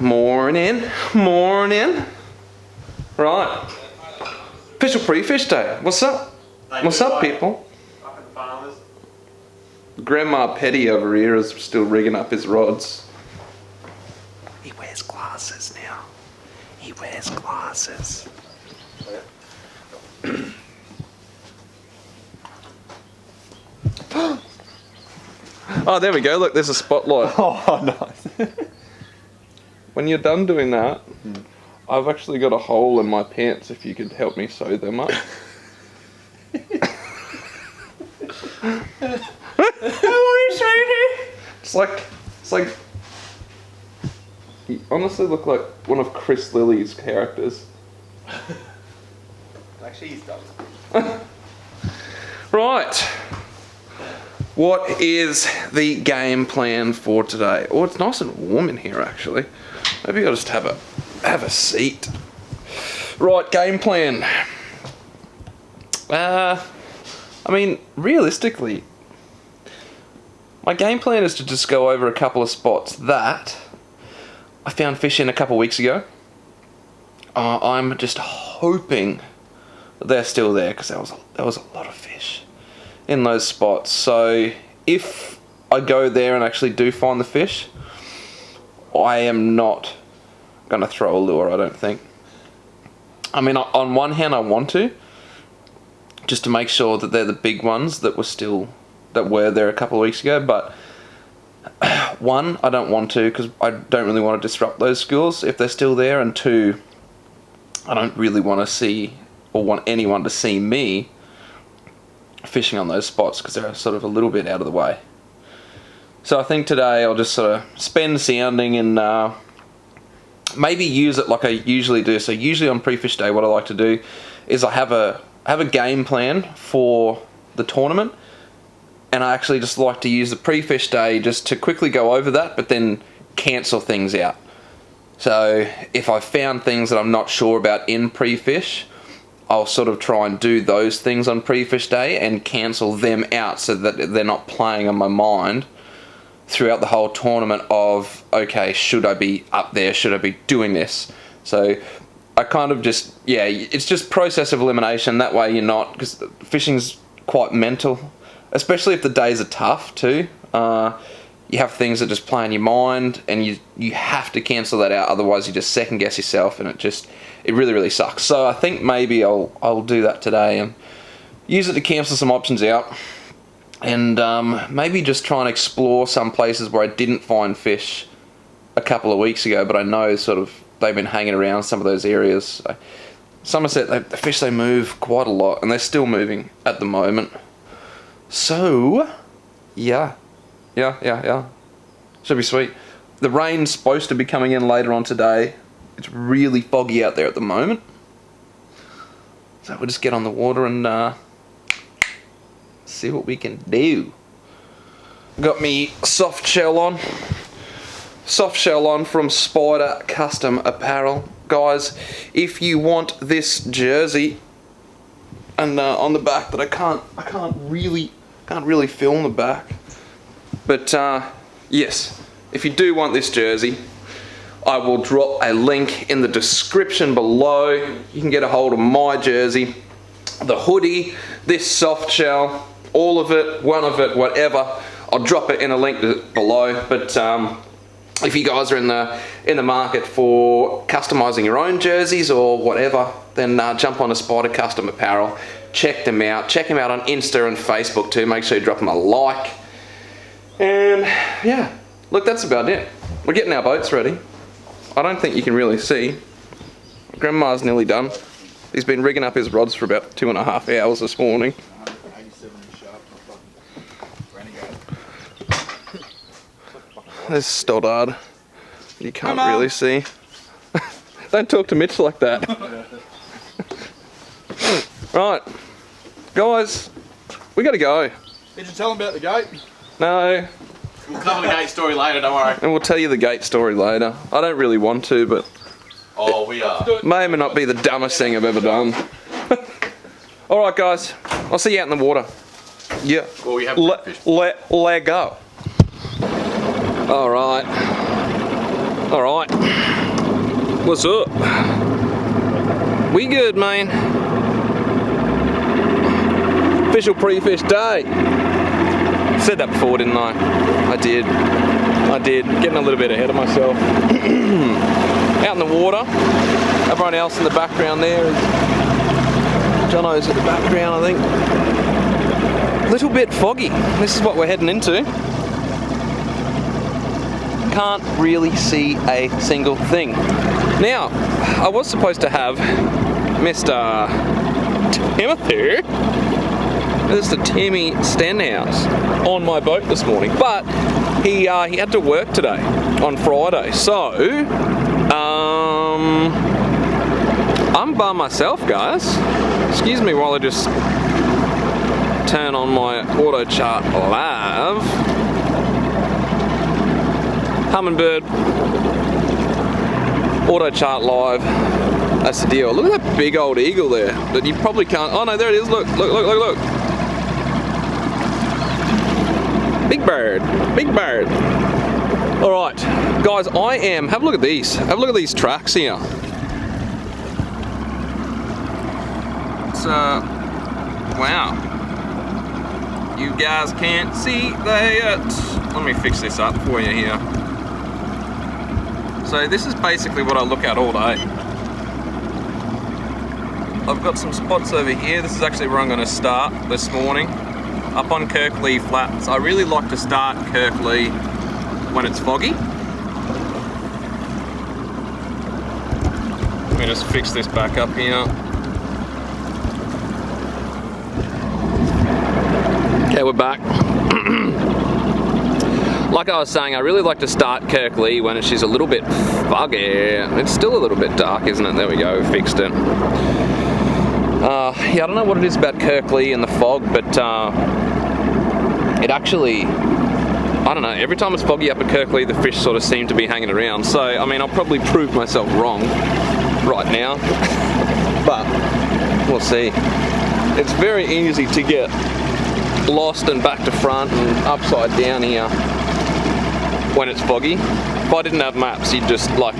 Morning. Morning. Right. Official pre-fish day. What's up? What's up, people? Fucking farmers. Grandma Petty over here is still rigging up his rods. He wears glasses now. He wears glasses. Oh, there we go. Look, there's a spotlight. Oh, nice. When you're done doing that, I've actually got a hole in my pants if you could help me sew them up. It's like you honestly look like one of Chris Lilly's characters. Actually, he's done. Right. What is the game plan for today? Oh, it's nice and warm in here actually. Maybe I'll just have a seat. Right, game plan. I mean, realistically, my game plan is to just go over a couple of spots that I found fish in a couple of weeks ago. I'm just hoping that they're still there because there was a lot of fish in those spots. So if I go there and actually do find the fish, I am not going to throw a lure, I don't think. I mean, on one hand I want to, just to make sure that they're the big ones that were there a couple of weeks ago, but one, I don't want to because I don't really want to disrupt those schools if they're still there, and two, I don't really want to see or want anyone to see me fishing on those spots because they're sort of a little bit out of the way. So I think today I'll just sort of spend sounding and maybe use it like I usually do. So usually on pre-fish day what I like to do is I have a game plan for the tournament, and I actually just like to use the pre-fish day just to quickly go over that but then cancel things out. So if I found things that I'm not sure about in pre-fish, I'll sort of try and do those things on pre-fish day and cancel them out so that they're not playing on my mind throughout the whole tournament of, okay, should I be up there? Should I be doing this? So I kind of just, yeah, it's just process of elimination. That way you're not, because fishing's quite mental, especially if the days are tough too. You have things that just play in your mind and you have to cancel that out, otherwise you just second guess yourself and it really, really sucks. So I think maybe I'll do that today and use it to cancel some options out, and maybe just try and explore some places where I didn't find fish a couple of weeks ago, but I know sort of they've been hanging around some of those areas. So Somerset, the fish, they move quite a lot, and they're still moving at the moment. So, yeah. Should be sweet. The rain's supposed to be coming in later on today. It's really foggy out there at the moment. So we'll just get on the water and see what we can do. Got me soft shell on. Soft shell on from Spider Custom Apparel. Guys, if you want this jersey, and on the back that I can't really film the back, but yes, if you do want this jersey, I will drop a link in the description below. You can get a hold of my jersey, the hoodie, this soft shell, all of it, one of it, whatever. I'll drop it in a link below. But if you guys are in the market for customizing your own jerseys or whatever, then jump on to Spider Custom Apparel. Check them out. Check them out on Insta and Facebook too. Make sure you drop them a like. And yeah, look, that's about it. We're getting our boats ready. I don't think you can really see. Grandma's nearly done. He's been rigging up his rods for about 2.5 hours this morning. There's Stoddard. You can't really see. Don't talk to Mitch like that. Right, guys, we gotta go. Did you tell him about the gate? No. We'll cover the gate story later, don't worry. And we'll tell you the gate story later. I don't really want to, but oh, we are. May or may not be the dumbest thing I've ever done. Alright guys, I'll see you out in the water. Yeah. Well, we have fish. Let go. Alright. What's up? We good, man. Official pre-fish day. Said that before, didn't I? I did. Getting a little bit ahead of myself. Out in the water. Everyone else in the background there is... Jono's at the background, I think. Little bit foggy. This is what we're heading into. Can't really see a single thing. Now, I was supposed to have Mr. Timothy, Mr. Timmy Stenhouse, on my boat this morning, but he had to work today on Friday, so I'm by myself, guys. Excuse me while I just turn on my auto chart live. Hummingbird, auto chart live. That's the deal. Look at that big old eagle there that you probably can't. Oh no, there it is. Look. Big bird, big bird. All right, guys, have a look at these. Have a look at these tracks here. It's wow. You guys can't see that. Let me fix this up for you here. So this is basically what I look at all day. I've got some spots over here. This is actually where I'm going to start this morning. Up on Kirkley Flats. I really like to start Kirkley when it's foggy. Let me just fix this back up here. Okay, we're back. Like I was saying, I really like to start Kirkley when she's a little bit foggy. It's still a little bit dark, isn't it? There we go, fixed it. Yeah, I don't know what it is about Kirkley and the fog, but it actually, I don't know, every time it's foggy up at Kirkley, the fish sort of seem to be hanging around. So, I mean, I'll probably prove myself wrong right now, but we'll see. It's very easy to get lost and back to front and upside down here when it's foggy. If I didn't have maps, you'd just like,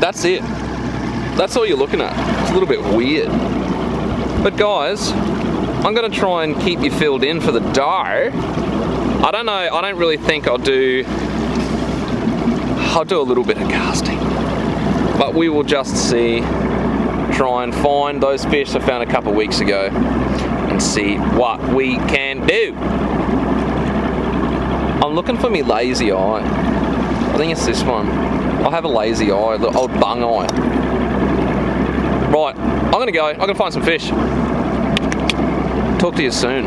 that's it. That's all you're looking at. It's a little bit weird. But guys, I'm gonna try and keep you filled in for the day. I don't know, I don't really think I'll do a little bit of casting. But we will just see, try and find those fish I found a couple of weeks ago and see what we can do. I'm looking for me lazy eye. I think it's this one. I have a lazy eye, the old bung eye. Right, I'm gonna go. I'm gonna find some fish. Talk to you soon.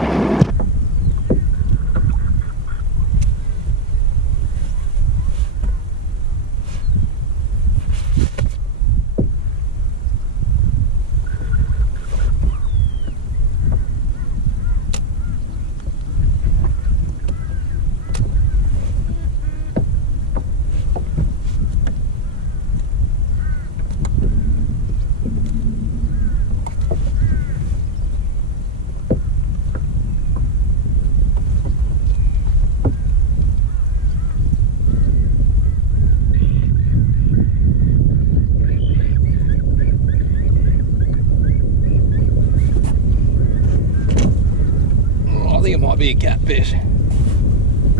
I think it might be a catfish.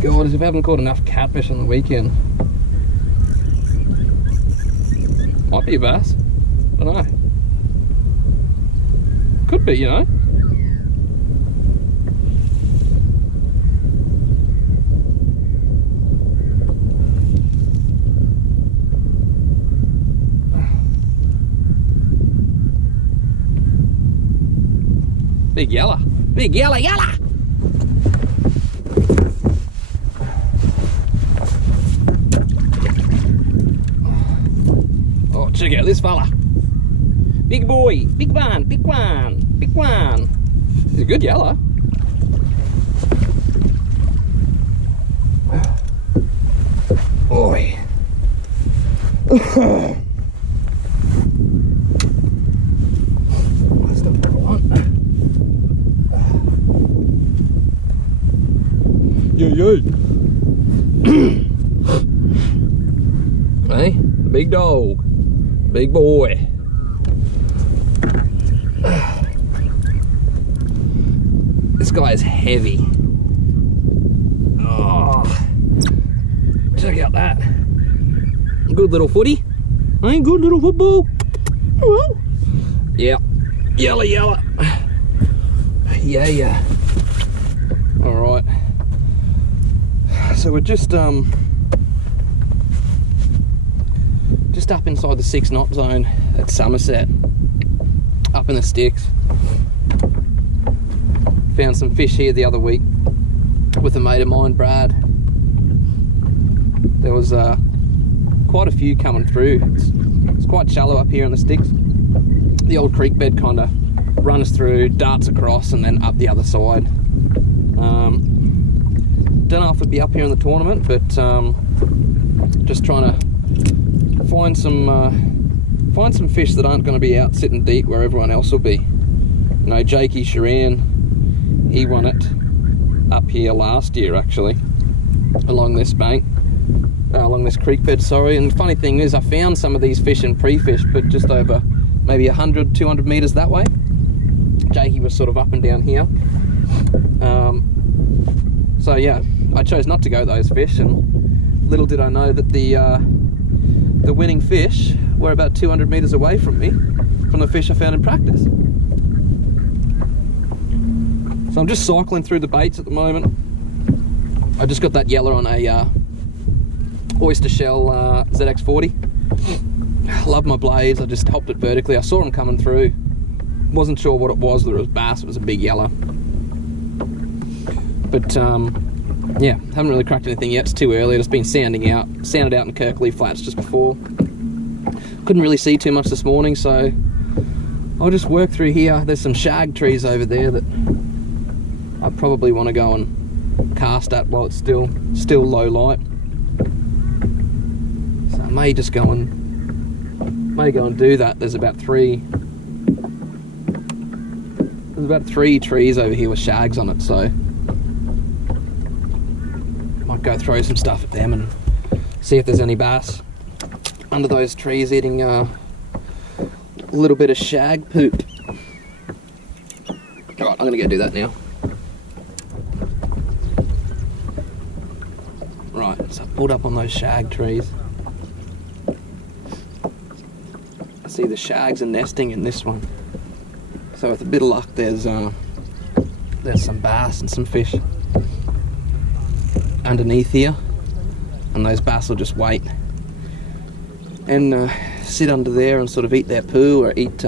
God, as if I haven't caught enough catfish on the weekend. Might be a bass. I don't know. Could be, you know. Big yellow. Big yellow, yellow! Oh, check out this fella. Big boy, big one, big one, big one. He's a good yellow. Boy. That's the better one. Yay. Hey, the big dog. Big boy. This guy is heavy. Oh, check out that. Good little footy. Ain't good little football. Well, yeah. Yellow. Yeah. All right. So we're just up inside the 6 knot zone at Somerset, up in the sticks. Found some fish here the other week with a mate of mine, Brad. There was quite a few coming through. It's quite shallow up here in the sticks. The old creek bed kind of runs through, darts across, and then up the other side. Don't know if it'd be up here in the tournament, but just trying to find some fish that aren't going to be out sitting deep where everyone else will be. You know, Jakey Sharan, he won it up here last year actually, along this bank, along this creek bed, sorry. And the funny thing is, I found some of these fish in pre-fish, but just over maybe 100, 200 meters that way. Jakey was sort of up and down here. So yeah, I chose not to go those fish, and little did I know that the winning fish were about 200 meters away from me, from the fish I found in practice. So I'm just cycling through the baits at the moment. I just got that yellow on a oyster shell ZX40. Love my blades. I just hopped it vertically. I saw them coming through. Wasn't sure what it was, whether it was bass. It was a big yellow. But yeah, haven't really cracked anything yet. It's too early. I've just been sounded out in Kirkley Flats just before. Couldn't really see too much this morning, so I'll just work through here. There's some shag trees over there that I probably want to go and cast at while it's still low light. So I may just go and do that. There's about three trees over here with shags on it, so might go throw some stuff at them and see if there's any bass under those trees eating a little bit of shag poop. Alright, I'm gonna go do that now. Right, so I pulled up on those shag trees. I see the shags are nesting in this one. So with a bit of luck, there's some bass and some fish underneath here, and those bass will just wait and sit under there and sort of eat their poo or eat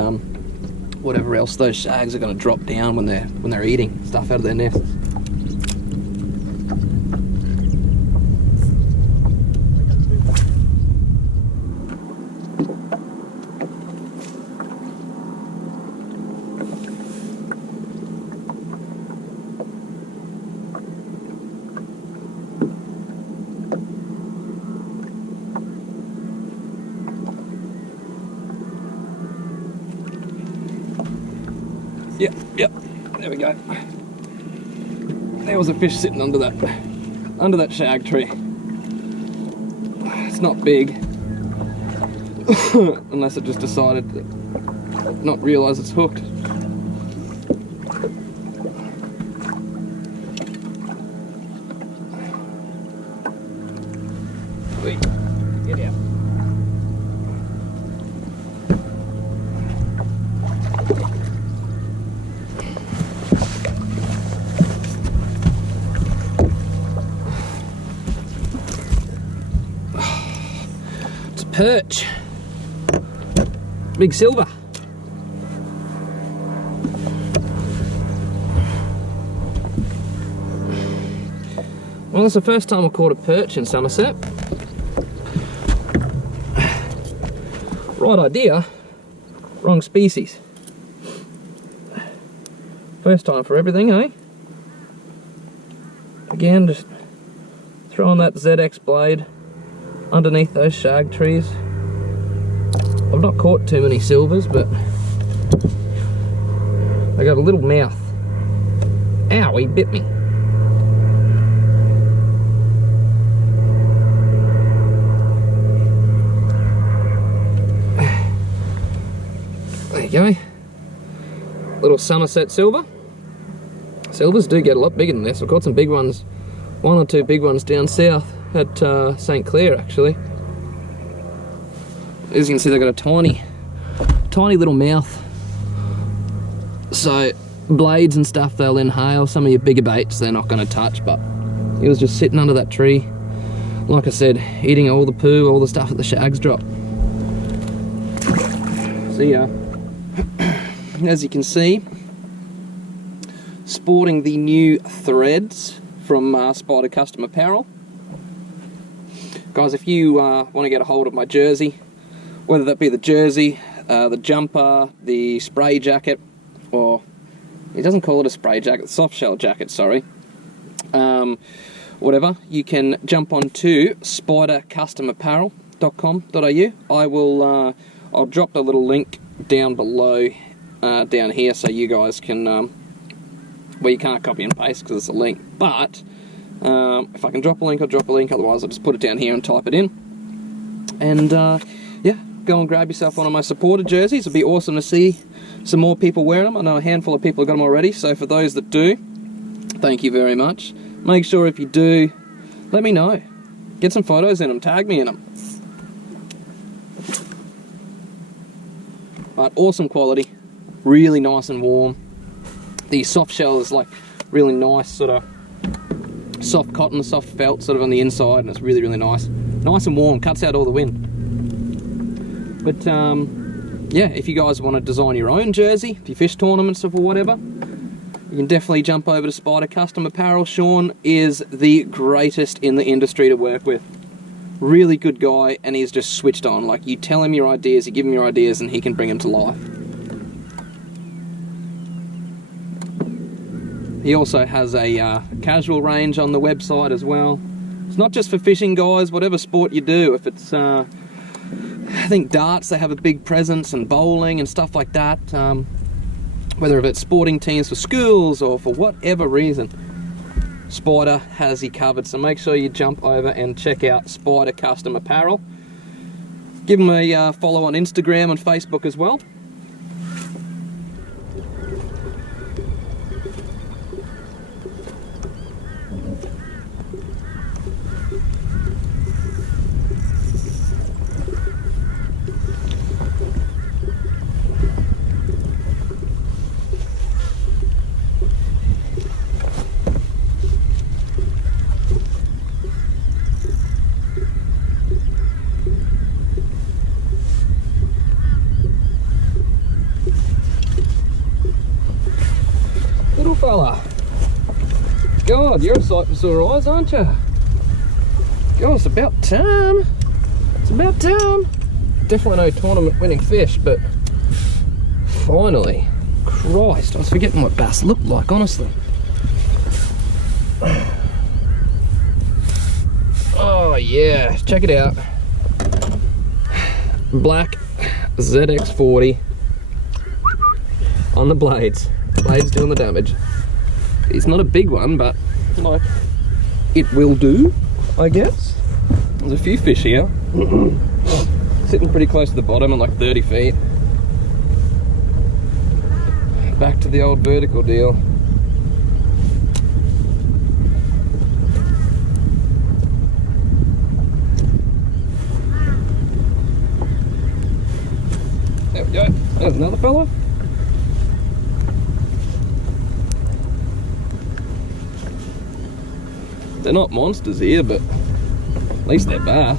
whatever else those shags are going to drop down when they're eating stuff out of their nests. Yep, there we go. There was a fish sitting under that shag tree. It's not big, unless it just decided to not realise it's hooked. Wait, get out. Perch, big silver. Well, it's the first time I caught a perch in Somerset. Right idea, wrong species. First time for everything, eh? Again, just throwing that ZX blade underneath those shag trees. I've not caught too many silvers, but they got a little mouth. Ow, he bit me. go. Little Somerset silver. Silvers do get a lot bigger than this. I've got some big ones, 1 or 2 big ones down south at St. Clair actually. As you can see, they've got a tiny little mouth. So blades and stuff they'll inhale. Some of your bigger baits they're not going to touch, but he was just sitting under that tree, like I said, eating all the poo, all the stuff that the shags drop. See ya. As you can see, sporting the new threads from Spider Custom Apparel. Guys, if you want to get a hold of my jersey, whether that be the jersey, the jumper, the spray jacket, or he doesn't call it a spray jacket, soft shell jacket, sorry. Whatever, you can jump on to spidercustomapparel.com.au. I'll drop the little link down below, down here, so you guys can, well, you can't copy and paste because it's a link, but if I can drop a link, I'll drop a link, otherwise I'll just put it down here and type it in. And yeah, go and grab yourself one of my supporter jerseys. It'd be awesome to see some more people wearing them. I know a handful of people have got them already, so for those that do, thank you very much. Make sure if you do, let me know. Get some photos in them, tag me in them. But awesome quality, really nice and warm. The soft shell is like really nice, sort of soft cotton, soft felt sort of on the inside, and it's really, really nice. Nice and warm, cuts out all the wind. But yeah, if you guys want to design your own jersey, if you fish tournaments or whatever, you can definitely jump over to Spider Custom Apparel. Sean is the greatest in the industry to work with. Really good guy, and he's just switched on. Like, you tell him your ideas, you give him your ideas, and he can bring them to life. He also has a casual range on the website as well. It's not just for fishing, guys, whatever sport you do. If it's, I think darts, they have a big presence, and bowling and stuff like that. Whether it's sporting teams for schools or for whatever reason, Spider has you covered. So make sure you jump over and check out Spider Custom Apparel. Give them a follow on Instagram and Facebook as well. Little fella. God, you're a sight for sore eyes, aren't you? God, it's about time. It's about time. Definitely no tournament winning fish, but finally. Christ, I was forgetting what bass looked like, honestly. Oh yeah, check it out. Black ZX40 on the blades. Blades doing the damage. It's not a big one, but like, it will do, I guess. There's a few fish here. Sitting pretty close to the bottom, at like 30 feet. Back to the old vertical deal. There we go. There's another fella. They're not monsters here, but at least they're bass.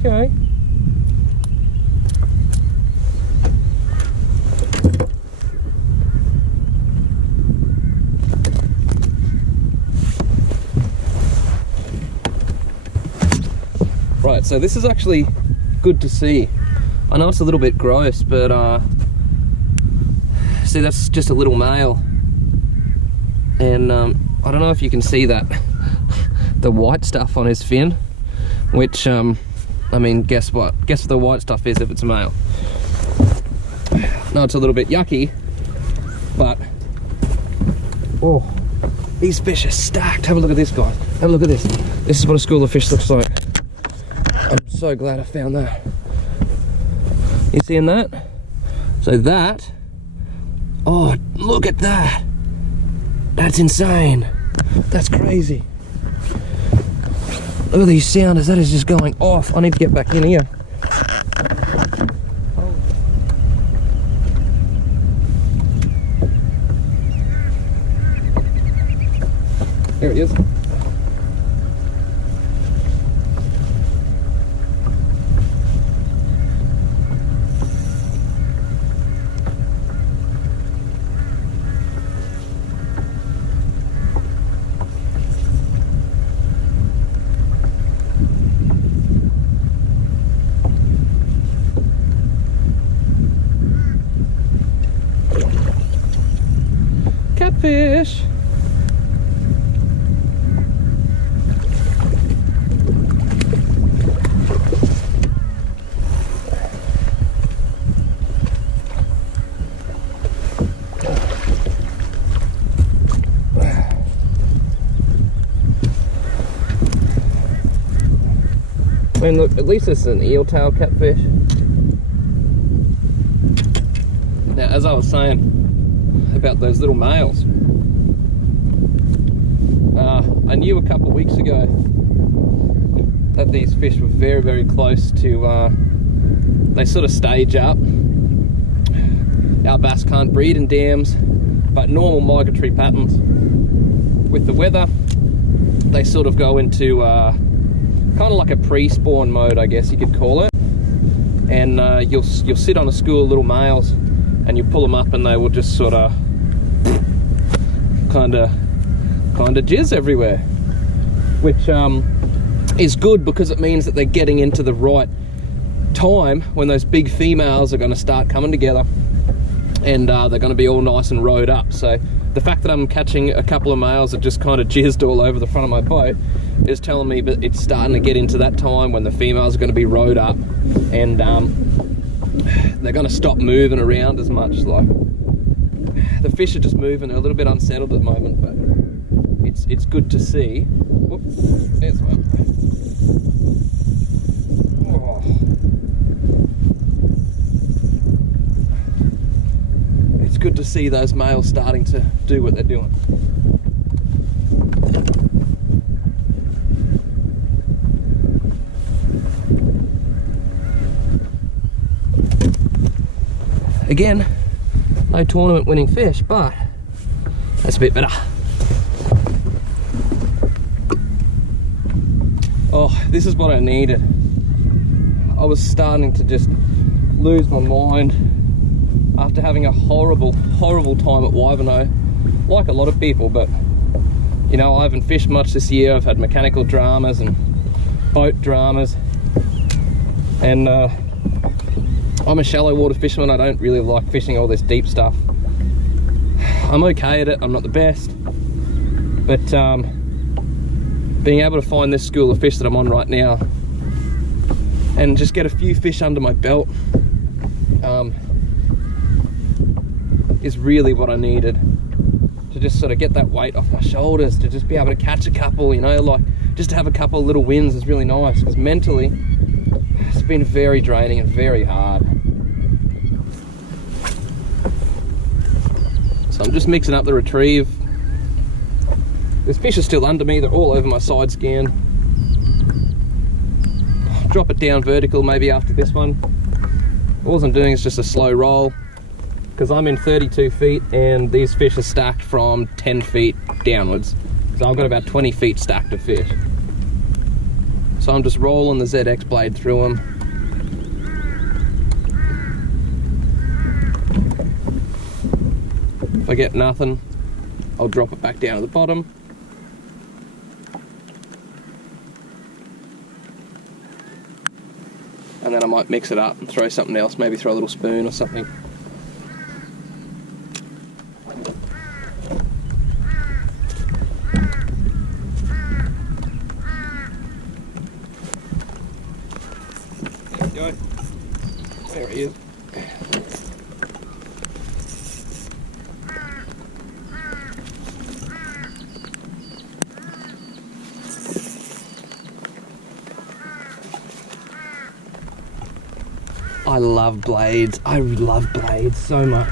Okay. Right, so this is actually good to see. I know it's a little bit gross, but see, that's just a little male. And I don't know if you can see that, the white stuff on his fin, which, I mean, guess what? Guess what the white stuff is if it's a male. No, it's a little bit yucky, but, oh, these fish are stacked. Have a look at this, guys. Have a look at this. This is what a school of fish looks like. I'm so glad I found that. You seeing that? So that, oh, look at that. That's insane. That's crazy. Look at these sounders. That is just going off. I need to get back in here. There he is. Catfish. I mean, look, at least it's an eel tail catfish. Now, as I was saying about those little males, I knew a couple of weeks ago that these fish were very, very close to, they sort of stage up. Our bass can't breed in dams, but normal migratory patterns. With the weather, they sort of go into kind of like a pre-spawn mode, I guess you could call it. And you'll sit on a school of little males and you pull them up and they will just sort of kind of jizz everywhere, which is good because it means that they're getting into the right time when those big females are going to start coming together, and they're going to be all nice and rowed up. So the fact that I'm catching a couple of males that just kind of jizzed all over the front of my boat is telling me that it's starting to get into that time when the females are going to be rowed up, and they're going to stop moving around as much. Like, the fish are just moving. They're a little bit unsettled at the moment, but it's good to see. Whoop, there's one. Oh. It's good to see those males starting to do what they're doing. Again, no tournament winning fish, but that's a bit better. Oh, this is what I needed. I was starting to just lose my mind after having a horrible, horrible time at Wivenhoe, like a lot of people. But you know, I haven't fished much this year. I've had mechanical dramas and boat dramas, and I'm a shallow water fisherman. I don't really like fishing all this deep stuff. I'm okay at it. I'm not the best, but being able to find this school of fish that I'm on right now and just get a few fish under my belt is really what I needed to just sort of get that weight off my shoulders, to just be able to catch a couple, you know, like just to have a couple of little wins is really nice, because mentally it's been very draining and very hard. So I'm just mixing up the retrieve. This fish is still under me, they're all over my side scan. Drop it down vertical maybe after this one. All I'm doing is just a slow roll, because I'm in 32 feet and these fish are stacked from 10 feet downwards. So I've got about 20 feet stacked of fish. So I'm just rolling the ZX blade through them. If I get nothing, I'll drop it back down to the bottom. and then I might mix it up and throw something else, maybe throw a little spoon or something. There we go. There he is. I love blades. I love blades so much.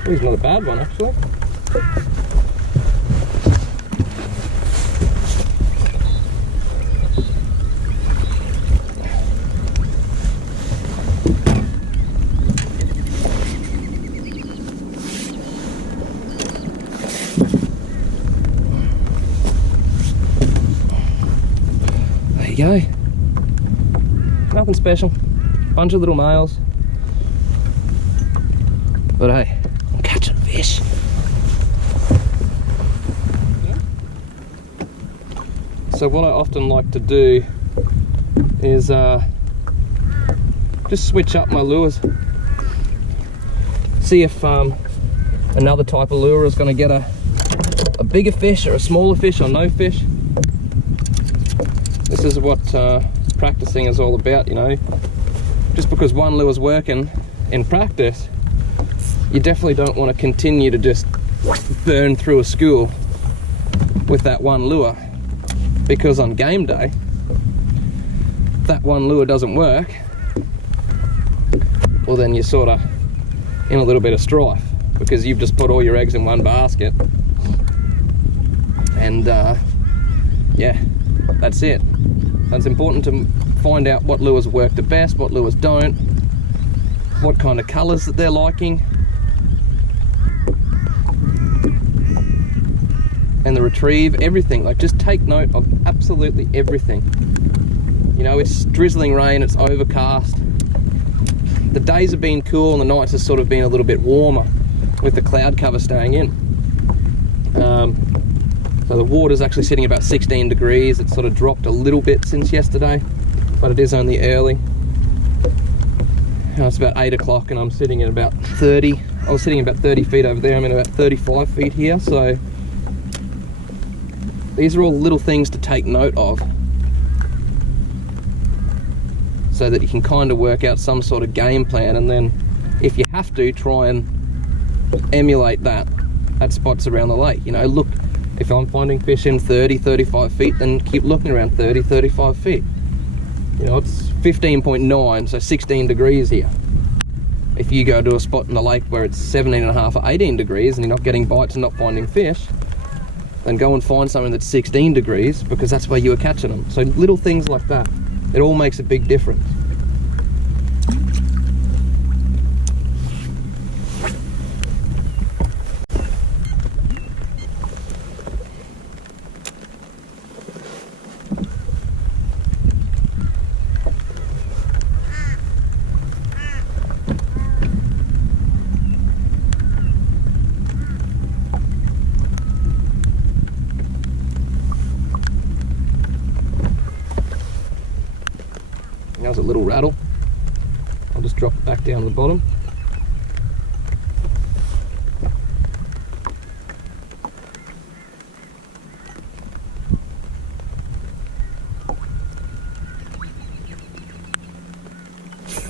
Oh, he's not a bad one, actually. Go. Nothing special. Bunch of little males. But hey, I'm catching fish. So what I often like to do is just switch up my lures. See if another type of lure is going to get a bigger fish or a smaller fish or no fish. This is what practicing is all about, you know. Just because one lure's working in practice, you definitely don't want to continue to just burn through a school with that one lure, because on game day, that one lure doesn't work, well then you're sort of in a little bit of strife, because you've just put all your eggs in one basket, and yeah, that's it. So it's important to find out what lures work the best, what lures don't, what kind of colours that they're liking, and the retrieve, everything. Like, just take note of absolutely everything. You know, it's drizzling rain, it's overcast. The days have been cool and the nights have sort of been a little bit warmer with the cloud cover staying in. So the water's actually sitting about 16 degrees. It's sort of dropped a little bit since yesterday, but it is only early. It's about 8 o'clock and I'm sitting at about 30. I was sitting about 30 feet over there. I'm in about 35 feet here. So these are all little things to take note of, so that you can kind of work out some sort of game plan, and then if you have to, try and emulate that at spots around the lake. You know, look, if I'm finding fish in 30, 35 feet, then keep looking around 30, 35 feet. You know, it's 15.9, so 16 degrees here. If you go to a spot in the lake where it's 17.5 or 18 degrees and you're not getting bites and not finding fish, then go and find something that's 16 degrees, because that's where you were catching them. So little things like that, it all makes a big difference. That was a little rattle. I'll just drop it back down to the bottom.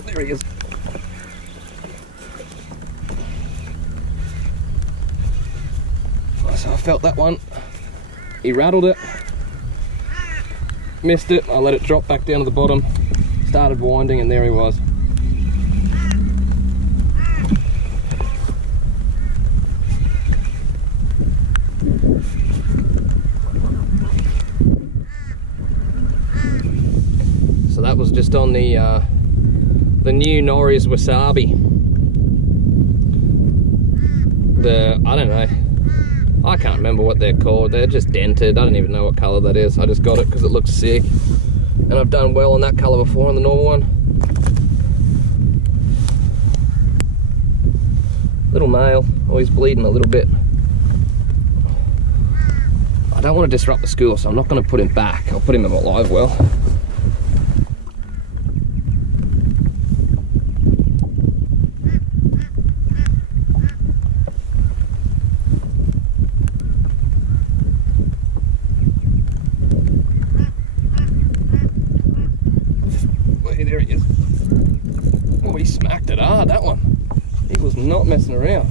There he is. So I felt that one. He rattled it. Missed it. I let it drop back down to the bottom. Started winding and there he was. So that was just on the new Norris Wasabi. I don't know, I can't remember what they're called. They're just dented. I don't even know what colour that is. I just got it because it looks sick. and I've done well on that colour before on the normal one. Little male, always bleeding a little bit. I don't want to disrupt the school, so I'm not going to put him back. I'll put him in my live well. Wait, there he is. Oh, he smacked it hard, that one. He was not messing around.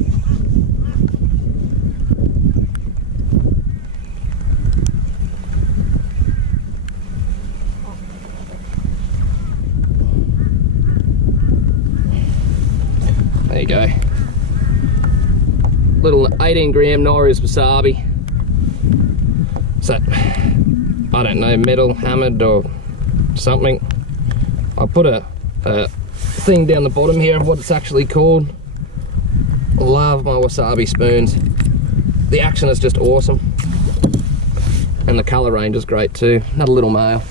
There you go. Little 18 gram Norris wasabi. Is that, I don't know, metal hammered or something. I put a thing down the bottom here of what it's actually called. Love my wasabi spoons. The action is just awesome. And the colour range is great too. Another little male.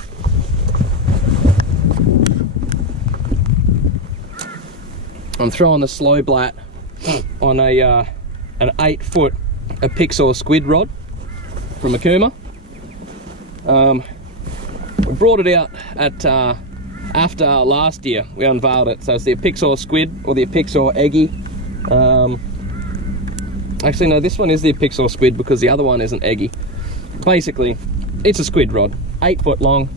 I'm throwing the slow blat on an 8-foot Pixar squid rod from Akuma. We brought it out at after last year. We unveiled it, so it's the Pixar squid or the Pixar eggy. Actually, no, this one is the Pixar squid because the other one isn't eggy. Basically, it's a squid rod, 8 foot long,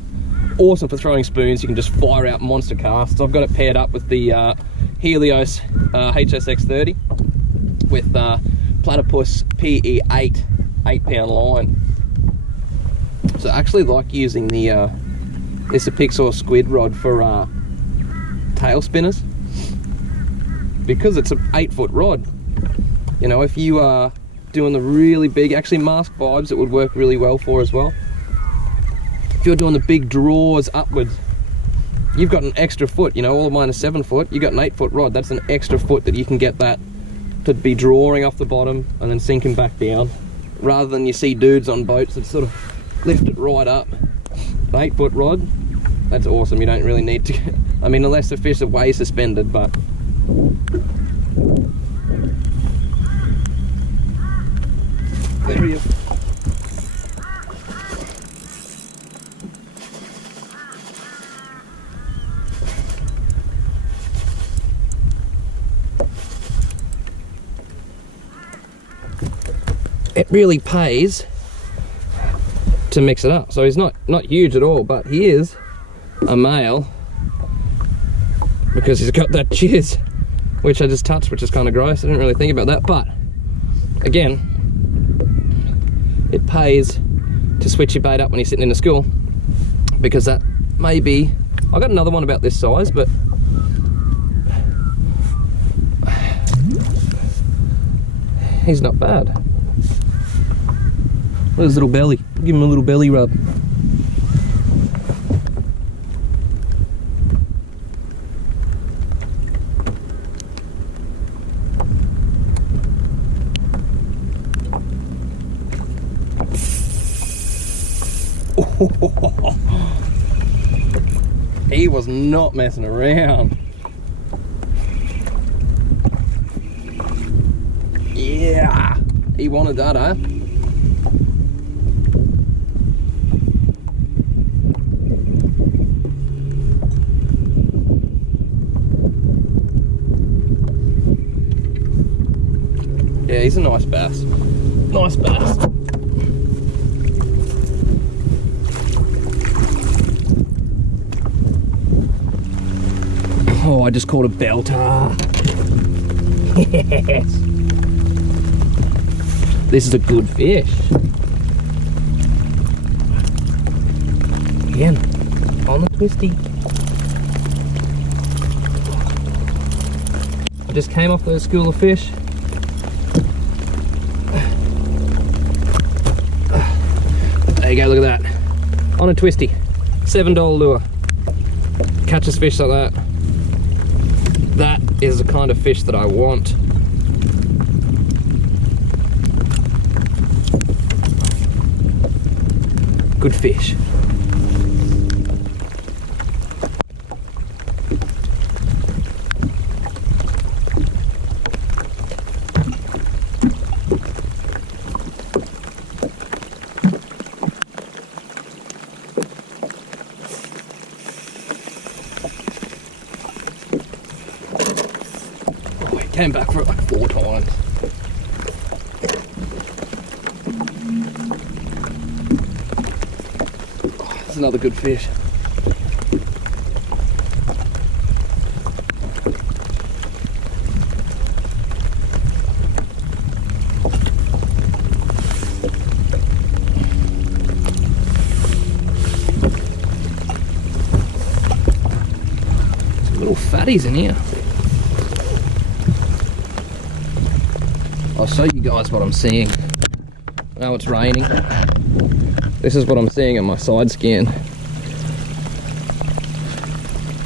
awesome for throwing spoons. You can just fire out monster casts. I've got it paired up with the Helios HSX30 with Platypus PE8 8-pound line. So I actually like using the this Pixar squid rod for tail spinners because it's an 8-foot rod. You know, if you are doing the really big, actually mask vibes, it would work really well for as well. If you're doing the big draws upwards, you've got an extra foot. You know, all of mine is 7 foot. You got an 8-foot rod. That's an extra foot that you can get that to be drawing off the bottom and then sinking back down, rather than you see dudes on boats that sort of lift it right up. An 8-foot rod, that's awesome. You don't really need to, I mean, unless the fish are way suspended, but there he is. It really pays to mix it up. So he's not huge at all, but he is a male because he's got that jizz, which I just touched, which is kind of gross. I didn't really think about that, but again, it pays to switch your bait up when you're sitting in the school, because that may be, I got another one about this size, but he's not bad. Look at his little belly. Give him a little belly rub. He was not messing around. Yeah, he wanted that, huh? Yeah, he's a nice bass. Nice bass. Oh, I just caught a belter. Yes. This is a good fish. Again, on the twisty. I just came off those school of fish. There you go, look at that. On a twisty. $7 lure. Catches fish like that. That is the kind of fish that I want. Good fish. came back for it like 4 times. Oh, that's another good fish. Little fatties in here. I'll show you guys what I'm seeing. Now it's raining. This is what I'm seeing on my side scan. I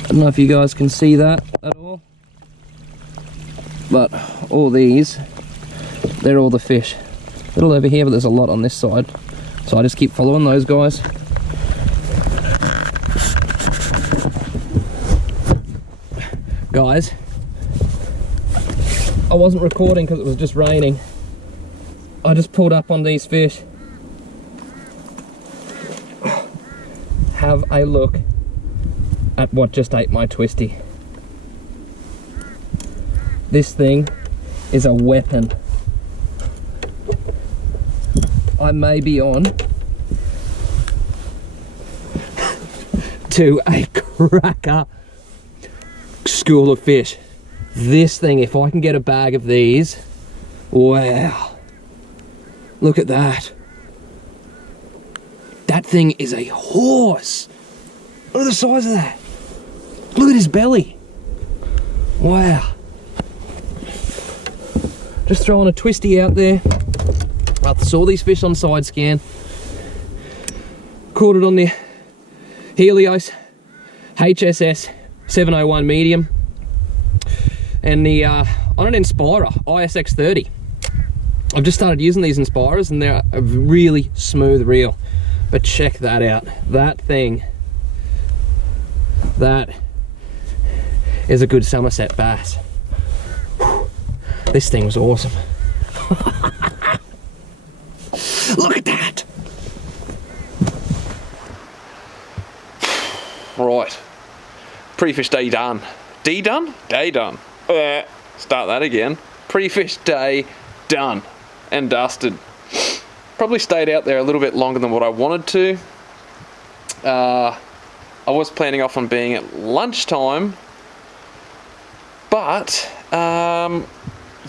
don't know if you guys can see that at all, but all these, they're all the fish. A little over here, but there's a lot on this side, so I just keep following those guys. Guys, I wasn't recording because it was just raining. I just pulled up on these fish. Have a look at what just ate my twisty. This thing is a weapon. I may be on to a cracker school of fish. This thing, if I can get a bag of these, wow, look at that. That thing is a horse. Look at the size of that. Look at his belly. Wow. Just throwing a twisty out there. I saw these fish on side scan. Caught it on the Helios HSS 701 medium, and the on an Inspirer ISX 30. I've just started using these Inspirers and they're a really smooth reel, but check that out. That thing, that is a good Somerset bass. This thing was awesome. Look at that. Right. Pre-fish day done. D done? Day done. Start that again. Pre-fish day done and dusted. Probably stayed out there a little bit longer than what I wanted to. I was planning off on being at lunchtime, but yeah,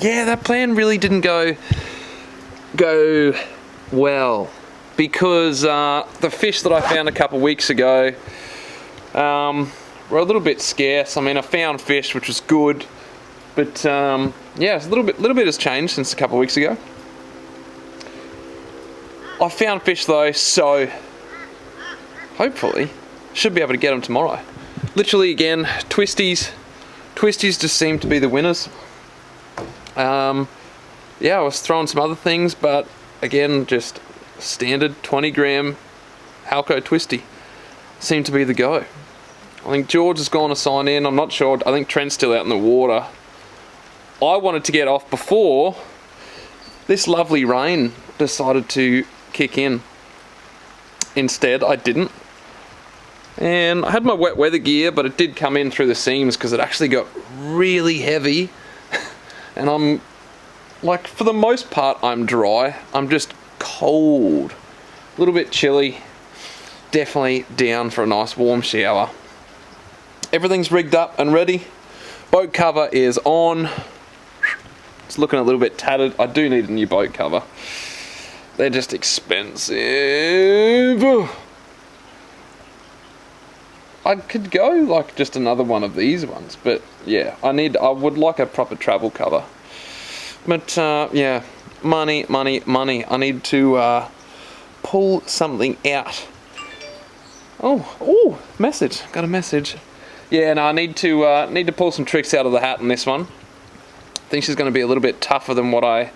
that plan really didn't go well, because the fish that I found a couple weeks ago were a little bit scarce. I mean, I found fish, which was good, but yeah, it's a little bit has changed since a couple of weeks ago. I found fish though, so hopefully should be able to get them tomorrow. Literally, again, twisties just seem to be the winners. Yeah, I was throwing some other things, but again, just standard 20 gram Halco twisty seemed to be the go. I think George has gone to sign in. I'm not sure. I think Trent's still out in the water. I wanted to get off before this lovely rain decided to kick in. Instead, I didn't. And I had my wet weather gear, but it did come in through the seams because it actually got really heavy. And I'm, like, for the most part, I'm dry. I'm just cold. A little bit chilly. Definitely down for a nice warm shower. Everything's rigged up and ready. Boat cover is on. It's looking a little bit tattered. I do need a new boat cover. They're just expensive. I could go like just another one of these ones, but yeah, I would like a proper travel cover. But yeah, money. I need to pull something out. Oh, message. Got a message. Yeah, no, I need to pull some tricks out of the hat in this one. I think she's going to be a little bit tougher than what I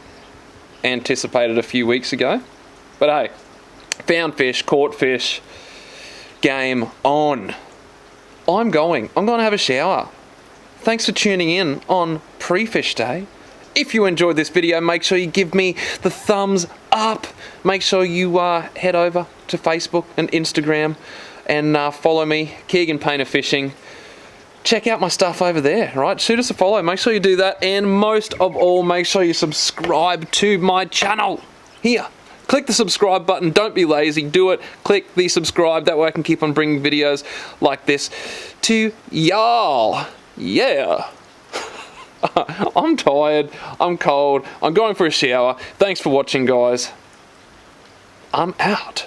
anticipated a few weeks ago. But hey, found fish, caught fish, game on. I'm going to have a shower. Thanks for tuning in on pre-fish day. If you enjoyed this video, make sure you give me the thumbs up. Make sure you head over to Facebook and Instagram and follow me, Keeghan Painter Fishing. check out my stuff over there, right? Shoot us a follow, make sure you do that, and most of all, make sure you subscribe to my channel. Here, click the subscribe button, don't be lazy, do it. Click the subscribe, that way I can keep on bringing videos like this to y'all. Yeah. I'm tired, I'm cold, I'm going for a shower. Thanks for watching, guys. I'm out.